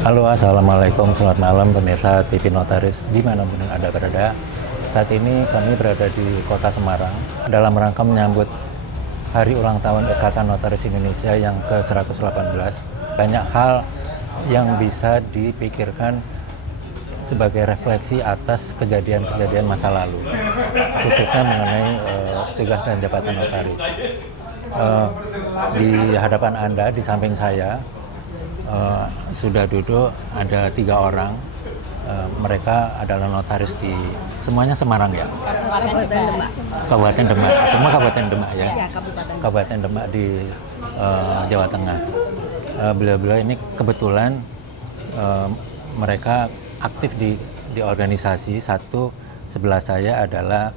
Halo, assalamualaikum, selamat malam pemirsa TV Notaris dimanapun Anda berada. Saat ini kami berada di Kota Semarang dalam rangka menyambut hari ulang tahun Ikatan Notaris Indonesia yang ke-118. Banyak hal yang bisa dipikirkan sebagai refleksi atas kejadian-kejadian masa lalu, khususnya mengenai tugas dan jabatan notaris. Di hadapan Anda, di samping saya, sudah duduk ada 3 orang. Mereka adalah notaris di semuanya Semarang ya. Kabupaten Demak. Kabupaten Demak, semua Kabupaten Demak ya. Ya, Kabupaten. Kabupaten Demak di Jawa Tengah. Beliau-beliau ini kebetulan mereka aktif di organisasi. Satu sebelah saya adalah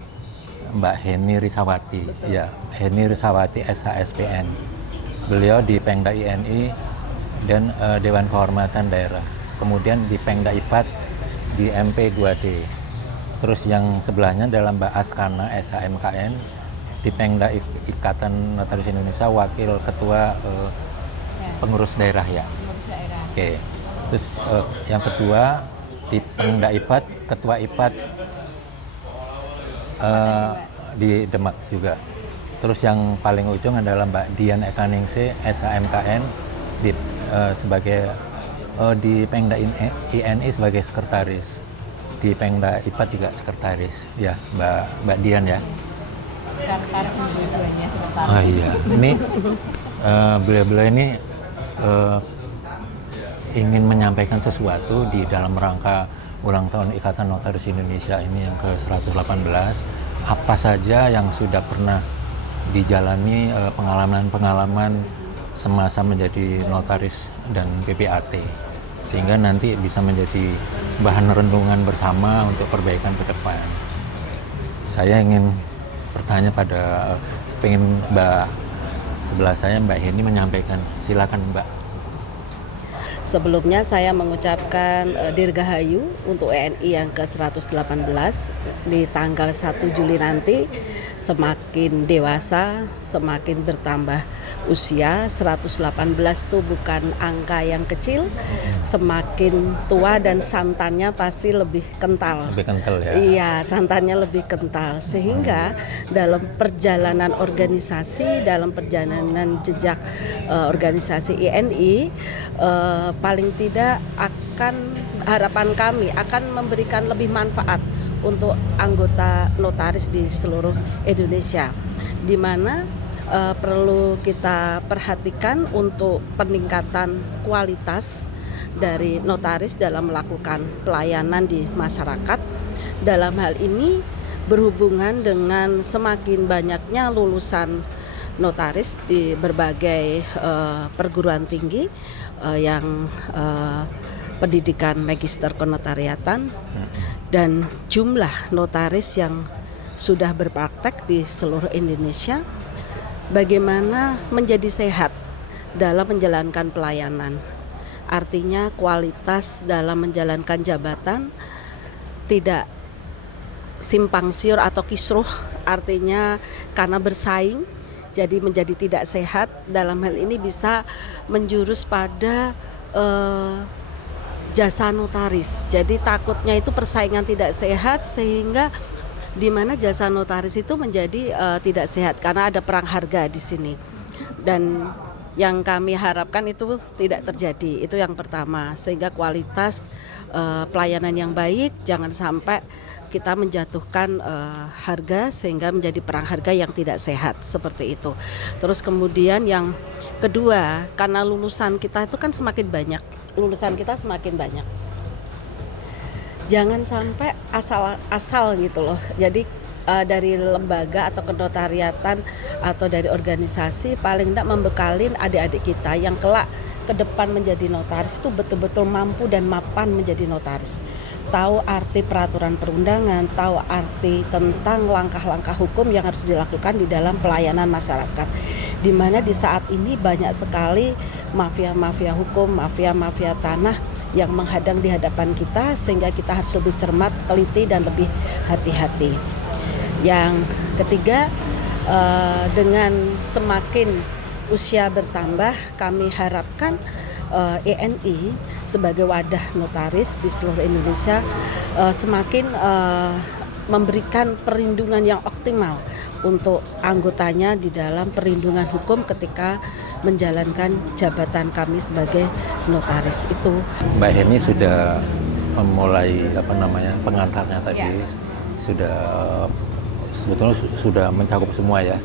Mbak Heni Risawati. Betul. Ya, Heni Risawati SHSPN. Beliau di Pengda INI dan Dewan Kehormatan Daerah. Kemudian di Pengda IPAT di MP 2D. Terus yang sebelahnya adalah Mbak Askana SHMKN di Pengda Ikatan Notaris Indonesia, Wakil Ketua Pengurus Daerah ya. Pengurus daerah. Oke. Terus yang kedua di Pengda IPAT, Ketua IPAT di Demak juga. Terus yang paling ujung adalah Mbak Dian Ekaningsih SHMKN di Pengda INI sebagai sekretaris, di Pengda IPAT juga sekretaris ya, Mbak Dian ya. Karena dua-duanya sekretaris. Oh iya, ini beliau-beliau ini ingin menyampaikan sesuatu di dalam rangka ulang tahun Ikatan Notaris Indonesia ini yang ke-118. Apa saja yang sudah pernah dijalani, pengalaman-pengalaman semasa menjadi notaris dan PPAT, sehingga nanti bisa menjadi bahan renungan bersama untuk perbaikan ke depan. Saya ingin bertanya pengen Mbak sebelah saya, Mbak Heni, menyampaikan. Silakan Mbak. Sebelumnya saya mengucapkan Dirgahayu untuk WNI yang ke-118 di tanggal 1 Juli nanti. Semakin dewasa, semakin bertambah usia. 118 itu bukan angka yang kecil. Semakin tua dan santannya pasti lebih kental. Lebih kental ya. Iya, santannya lebih kental. Sehingga dalam perjalanan organisasi, dalam perjalanan jejak organisasi INI, paling tidak harapan kami akan memberikan lebih manfaat untuk anggota notaris di seluruh Indonesia, di mana perlu kita perhatikan untuk peningkatan kualitas dari notaris dalam melakukan pelayanan di masyarakat. Dalam hal ini berhubungan dengan semakin banyaknya lulusan notaris di berbagai perguruan tinggi yang pendidikan magister kenotariatan, dan jumlah notaris yang sudah berpraktek di seluruh Indonesia. Bagaimana menjadi sehat dalam menjalankan pelayanan, artinya kualitas dalam menjalankan jabatan tidak simpang siur atau kisruh, artinya karena bersaing jadi menjadi tidak sehat. Dalam hal ini bisa menjurus pada jasa notaris. Jadi takutnya itu persaingan tidak sehat, sehingga di mana jasa notaris itu menjadi tidak sehat karena ada perang harga di sini. Dan yang kami harapkan itu tidak terjadi. Itu yang pertama, sehingga kualitas pelayanan yang baik, jangan sampai kita menjatuhkan harga sehingga menjadi perang harga yang tidak sehat, seperti itu. Terus kemudian yang kedua, karena lulusan kita itu kan semakin banyak, jangan sampai asal gitu loh. Jadi dari lembaga atau kenotariatan atau dari organisasi paling tidak membekalin adik-adik kita yang kelak ke depan menjadi notaris itu betul-betul mampu dan mapan menjadi notaris. Tahu arti peraturan perundangan, tahu arti tentang langkah-langkah hukum yang harus dilakukan di dalam pelayanan masyarakat. Di mana di saat ini banyak sekali mafia-mafia hukum, mafia-mafia tanah yang menghadang di hadapan kita, sehingga kita harus lebih cermat, teliti, dan lebih hati-hati. Yang ketiga, dengan semakin usia bertambah, kami harapkan ENI sebagai wadah notaris di seluruh Indonesia semakin memberikan perlindungan yang optimal untuk anggotanya di dalam perlindungan hukum ketika menjalankan jabatan kami sebagai notaris itu. Mbak Heni sudah memulai pengantarnya tadi, sudah sebetulnya sudah mencakup semua ya.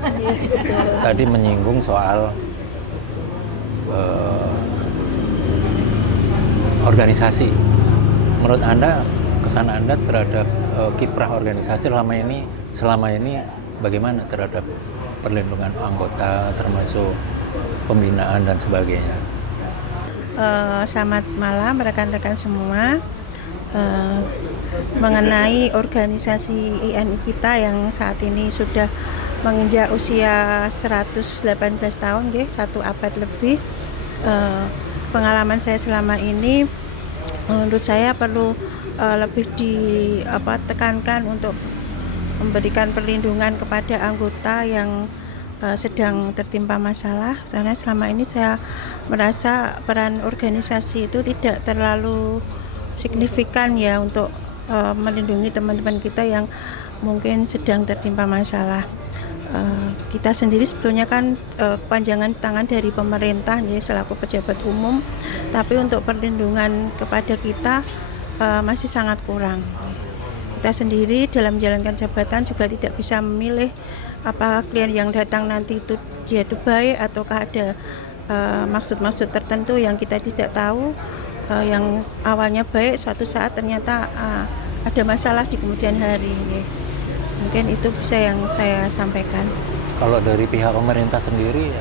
Tadi menyinggung soal organisasi. Menurut Anda, kesan Anda terhadap kiprah organisasi selama ini bagaimana terhadap perlindungan anggota, termasuk pembinaan dan sebagainya? Selamat malam rekan-rekan semua. Mengenai organisasi INI kita yang saat ini sudah menginjak usia 118 tahun, 1 abad lebih. Pengalaman saya selama ini menurut saya perlu lebih ditekankan untuk memberikan perlindungan kepada anggota yang sedang tertimpa masalah. Karena selama ini saya merasa peran organisasi itu tidak terlalu signifikan ya untuk melindungi teman-teman kita yang mungkin sedang tertimpa masalah. Kita sendiri sebetulnya kan kepanjangan tangan dari pemerintah ya selaku pejabat umum, tapi untuk perlindungan kepada kita masih sangat kurang. Kita sendiri dalam menjalankan jabatan juga tidak bisa memilih apa klien yang datang nanti itu dia itu baik ataukah ada maksud-maksud tertentu yang kita tidak tahu. Yang awalnya baik suatu saat ternyata ada masalah di kemudian hari. Mungkin itu bisa yang saya sampaikan. Kalau dari pihak pemerintah sendiri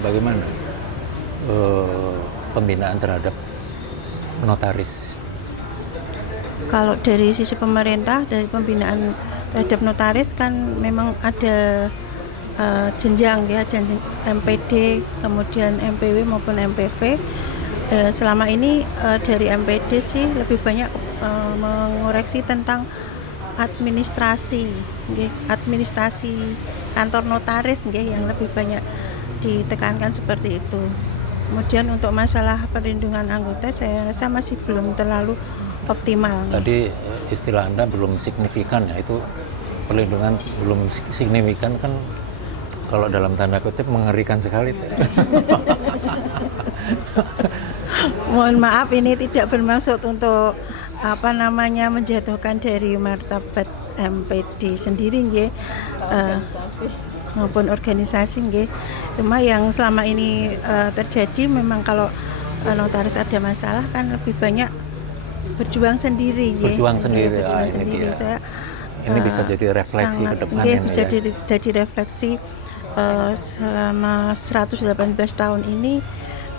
bagaimana pembinaan terhadap notaris? Kalau dari sisi pemerintah, dari pembinaan terhadap notaris kan memang ada jenjang ya, jenjang MPD, kemudian MPW maupun MPP. Selama ini dari MPD sih lebih banyak mengoreksi tentang administrasi kantor notaris yang lebih banyak ditekankan seperti itu. Kemudian untuk masalah perlindungan anggota saya rasa masih belum terlalu optimal. Tadi istilah Anda belum signifikan ya, itu perlindungan belum signifikan kan kalau dalam tanda kutip mengerikan sekali. Mohon maaf ini tidak bermaksud untuk menjatuhkan dari martabat MPD sendiri maupun organisasi Cuma yang selama ini terjadi memang kalau notaris ada masalah kan lebih banyak berjuang sendiri Ini bisa jadi refleksi ke depan bisa jadi refleksi selama 118 tahun ini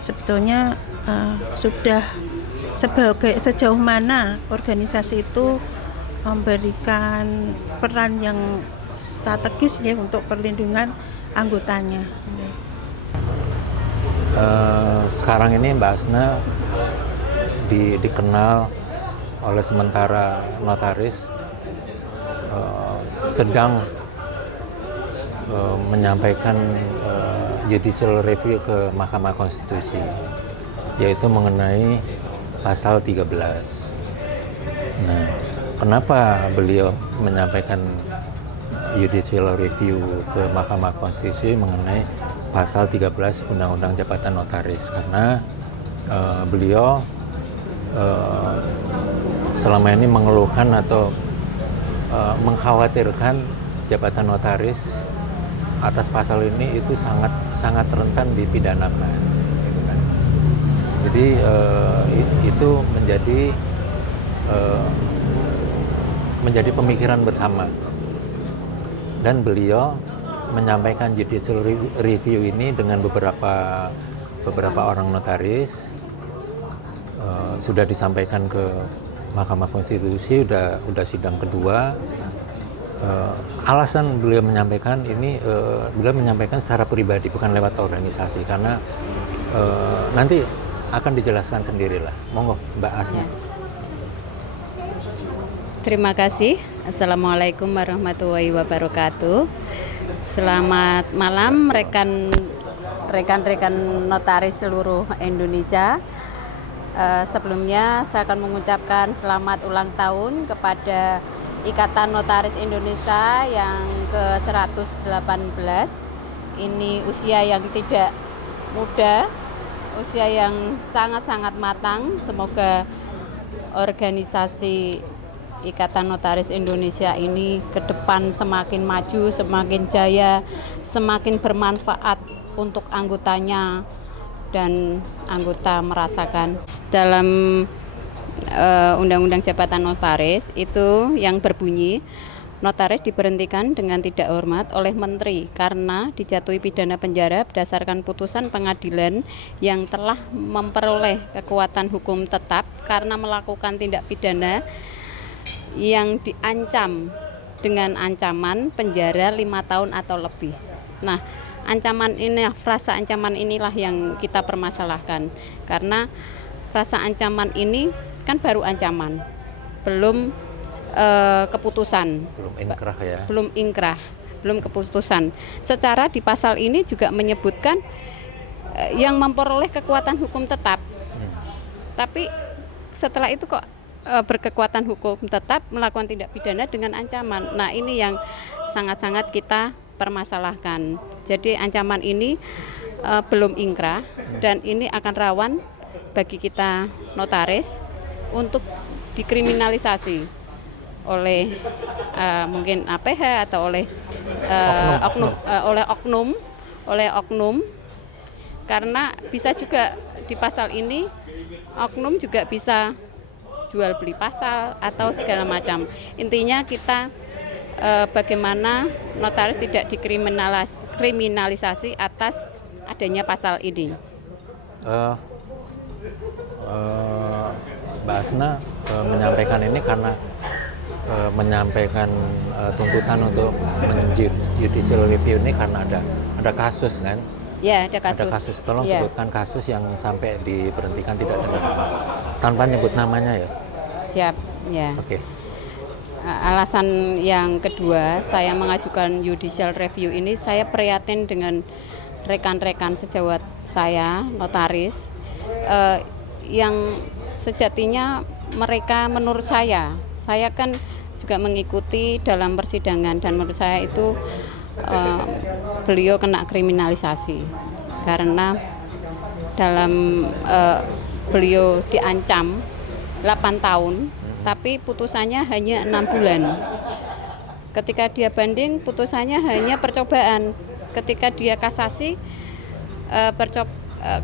sebetulnya sudah sejauh mana organisasi itu memberikan peran yang strategis untuk perlindungan anggotanya. Sekarang ini Mbak Asna dikenal oleh sementara notaris sedang menyampaikan judicial review ke Mahkamah Konstitusi, yaitu mengenai pasal 13. Nah, kenapa beliau menyampaikan judicial review ke Mahkamah Konstitusi mengenai pasal 13 Undang-Undang Jabatan Notaris? Karena beliau selama ini mengeluhkan atau mengkhawatirkan jabatan notaris atas pasal ini itu sangat rentan dipidanakan. Jadi itu menjadi pemikiran bersama, dan beliau menyampaikan judicial review ini dengan beberapa orang notaris. Sudah disampaikan ke Mahkamah Konstitusi, udah sidang kedua. Alasan beliau menyampaikan ini, beliau menyampaikan secara pribadi bukan lewat organisasi, karena nanti akan dijelaskan sendirilah. Monggo Mbak Asna. Terima kasih. Assalamualaikum warahmatullahi wabarakatuh. Selamat malam rekan-rekan notaris seluruh Indonesia. Sebelumnya saya akan mengucapkan selamat ulang tahun kepada Ikatan Notaris Indonesia yang ke-118. Ini usia yang tidak muda, usia yang sangat-sangat matang. Semoga organisasi Ikatan Notaris Indonesia ini ke depan semakin maju, semakin jaya, semakin bermanfaat untuk anggotanya dan anggota merasakan. Dalam Undang-Undang Jabatan Notaris itu yang berbunyi, notaris diberhentikan dengan tidak hormat oleh menteri karena dijatuhi pidana penjara berdasarkan putusan pengadilan yang telah memperoleh kekuatan hukum tetap karena melakukan tindak pidana yang diancam dengan ancaman penjara 5 tahun atau lebih. Nah, ancaman ini, frasa ancaman inilah yang kita permasalahkan, karena frasa ancaman ini kan baru ancaman, belum keputusan, belum inkrah, belum keputusan. Secara di pasal ini juga menyebutkan yang memperoleh kekuatan hukum tetap, tapi setelah itu kok berkekuatan hukum tetap melakukan tindak pidana dengan ancaman. Nah, ini yang sangat-sangat kita permasalahkan. Jadi ancaman ini belum inkrah dan ini akan rawan bagi kita notaris untuk dikriminalisasi oleh mungkin APH atau oleh oknum, karena bisa juga di pasal ini oknum juga bisa jual beli pasal atau segala macam. Intinya kita bagaimana notaris tidak dikriminalisasi atas adanya pasal ini. Mbak Asna menyampaikan ini karena menyampaikan tuntutan untuk judicial review ini karena ada kasus kan? Ya, ada kasus. Ada kasus. Tolong ya. sebutkan kasus yang sampai diberhentikan tidak dengan tanpa nyebut namanya ya. Siap, ya. Oke. Alasan yang kedua saya mengajukan judicial review ini, saya prihatin dengan rekan-rekan sejawat saya notaris yang sejatinya mereka, menurut saya kan juga mengikuti dalam persidangan dan menurut saya itu beliau kena kriminalisasi karena dalam beliau diancam 8 tahun tapi putusannya hanya 6 bulan. Ketika dia banding putusannya hanya percobaan. Ketika dia kasasi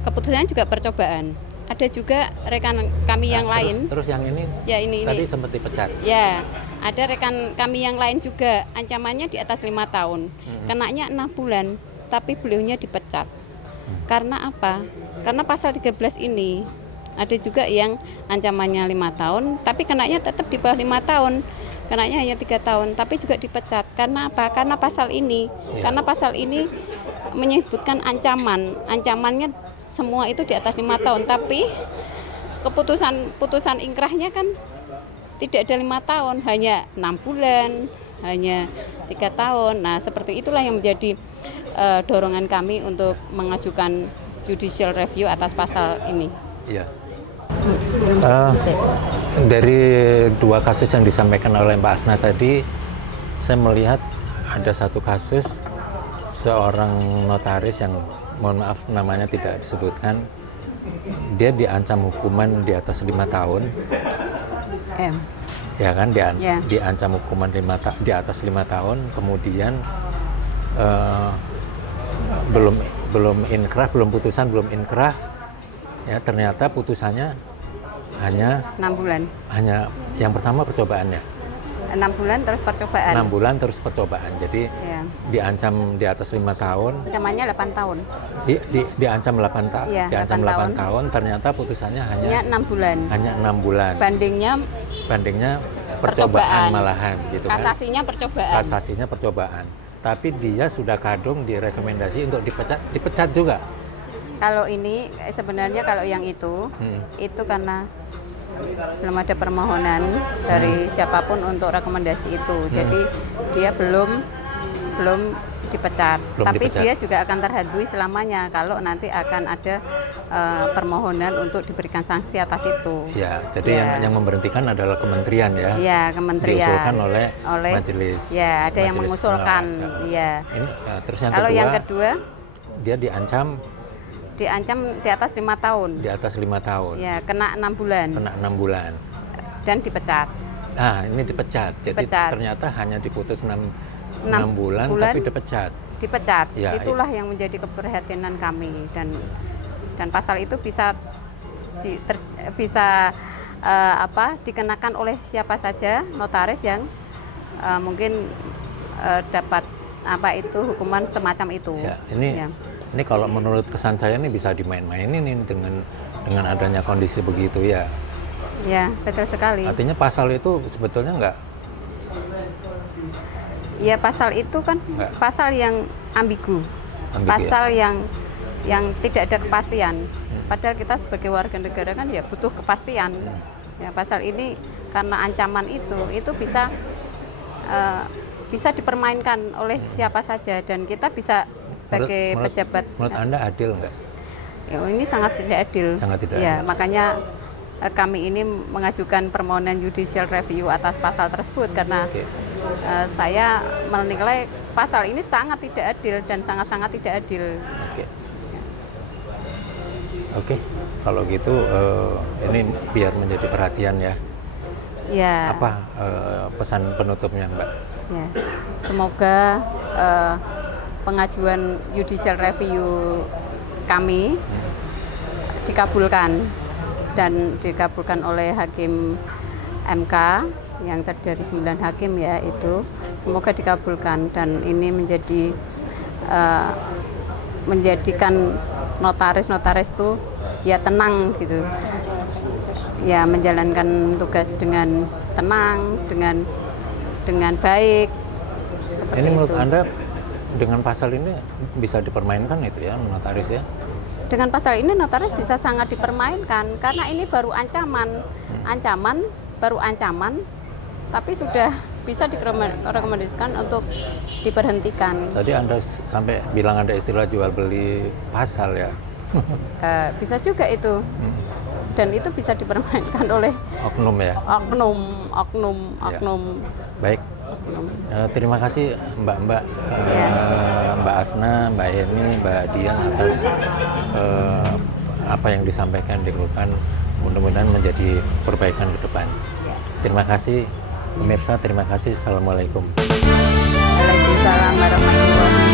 keputusannya juga percobaan. Ada juga rekan kami yang lain. Terus yang ini, ya ini tadi sempat dipecat. Ya, ada rekan kami yang lain juga ancamannya di atas 5 tahun. Kenanya 6 bulan, tapi beliaunya dipecat. Karena apa? Karena pasal 13 ini. Ada juga yang ancamannya 5 tahun, tapi kenanya tetap di bawah 5 tahun. Kenanya hanya 3 tahun, tapi juga dipecat. Karena apa? Karena pasal ini. Karena pasal ini menyebutkan ancaman. Ancamannya semua itu di atas 5 tahun, tapi putusan inkrahnya kan tidak ada 5 tahun, hanya 6 bulan, hanya 3 tahun. Nah, seperti itulah yang menjadi dorongan kami untuk mengajukan judicial review atas pasal ini. Iya. Dari dua kasus yang disampaikan oleh Mbak Asna tadi, saya melihat ada satu kasus seorang notaris yang, mohon maaf namanya tidak disebutkan, dia diancam hukuman di atas 5 tahun. Ya kan, diancam hukuman di atas 5 tahun, kemudian belum inkrah, putusan belum inkrah. Ya, ternyata putusannya hanya 6 bulan. Hanya yang pertama percobaannya. 6 bulan terus percobaan. 6 bulan terus percobaan. Jadi diancam di atas 5 tahun. Ancamannya 8 tahun. Diancam 8 tahun. Ya, diancam 8 tahun, ternyata putusannya hanya 6 bulan. Hanya 6 bulan. Bandingnya percobaan malahan gitu kan. Kasasinya percobaan. Tapi dia sudah kadung direkomendasi untuk dipecat juga. Kalau ini sebenarnya kalau yang itu karena belum ada permohonan dari siapapun untuk rekomendasi itu. Jadi dia belum dipecat. Tapi dia juga akan terhantui selamanya kalau nanti akan ada permohonan untuk diberikan sanksi atas itu. Ya, jadi Ya. yang memberhentikan adalah kementerian ya. Ya, kementerian. Diusulkan oleh majelis. Ya, ada yang majelis mengusulkan. pengawas. Ya. Ini terus yang Kalau kedua, yang kedua dia diancam diancam di atas 5 tahun. di atas 5 tahun, Ya, kena 6 bulan kena 6 bulan. dan dipecat. Nah, ini dipecat. Jadi Dipecat. ternyata hanya diputus 6 6 bulan, bulan. tapi dipecat. Dipecat. Ya, Itulah yang menjadi keprihatinan kami dan pasal itu bisa dikenakan oleh siapa saja notaris yang mungkin dapat hukuman semacam itu. Ya, Ya. ini kalau menurut kesan saya ini bisa dimain-mainin ini dengan adanya kondisi begitu ya. Ya, betul sekali. Artinya pasal itu sebetulnya enggak Ya, pasal itu kan Enggak. pasal yang ambigu. ambigu Pasal yang tidak ada kepastian. Padahal kita sebagai warga negara kan ya butuh kepastian. Ya, pasal ini karena ancaman itu bisa dipermainkan oleh siapa saja dan kita bisa sebagai pejabat. Menurut Anda adil enggak? Ya, ini sangat tidak adil. Sangat tidak Ya, adil. makanya kami ini mengajukan permohonan judicial review atas pasal tersebut karena Oke. saya menilai pasal ini sangat tidak adil dan sangat-sangat tidak adil. Oke. Oke, kalau gitu ini biar menjadi perhatian ya. Ya. Apa pesan penutupnya, Mbak? Ya, semoga pengajuan judicial review kami dikabulkan dan dikabulkan oleh Hakim MK yang terdiri dari 9 hakim ya itu. Semoga dikabulkan dan ini menjadikan notaris itu ya tenang gitu. Ya menjalankan tugas dengan tenang, dengan baik. Seperti Ini menurut itu. Anda dengan pasal ini bisa dipermainkan itu ya notaris ya? Dengan pasal ini notaris bisa sangat dipermainkan karena ini baru ancaman, baru ancaman, tapi sudah bisa direkomendasikan untuk diberhentikan. Tadi Anda sampai bilang ada istilah jual beli pasal ya? Bisa juga itu, dan itu bisa dipermainkan oleh Oknum ya? oknum. Baik. Terima kasih Mbak Mbak Asna, Mbak Heni, Mbak Dian atas apa yang disampaikan dikeluhkan. Mudah-mudahan menjadi perbaikan ke depan. Terima kasih pemirsa, terima kasih. Assalamualaikum. Waalaikumsalam warahmatullahi wabarakatuh.